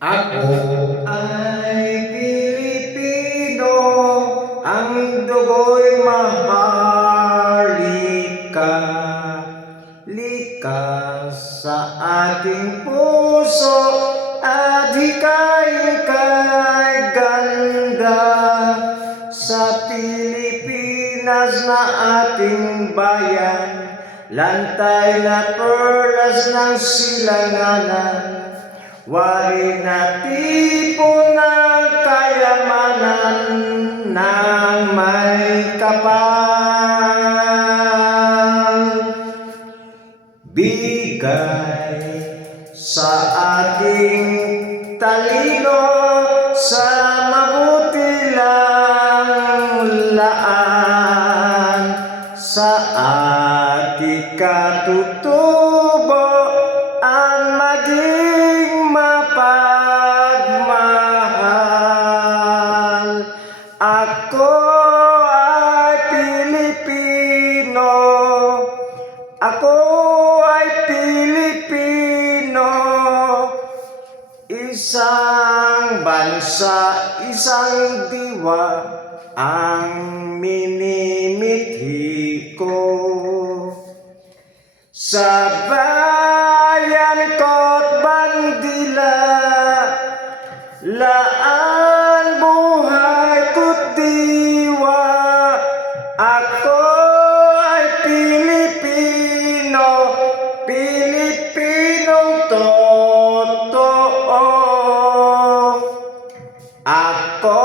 Ako ay Pilipino, ang dugo'y maharlika. Likas sa ating puso at hikayin kay ganda. Sa Pilipinas na ating bayan, lantay na perlas ng silanganan. Wari na tipo ng kayamanan ng may kapal. Bigay sa ating talino sa mabuti lang laan, sa ating katutubo ang maging mapagmahal. Ako ay Pilipino, ako ay Pilipino, isang bansa, isang diwa ang minimithi ko. Sa bayan ko't bandila, laan buhay ko't diwa. Ako ay Pilipino, Pilipinong totoo. Ako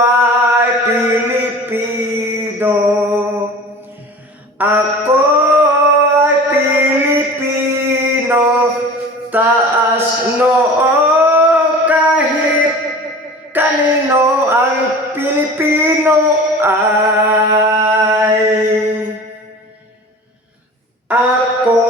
ay Pilipino, ako ay Pilipino, taas noo kahit kanino ang Pilipino ay ako.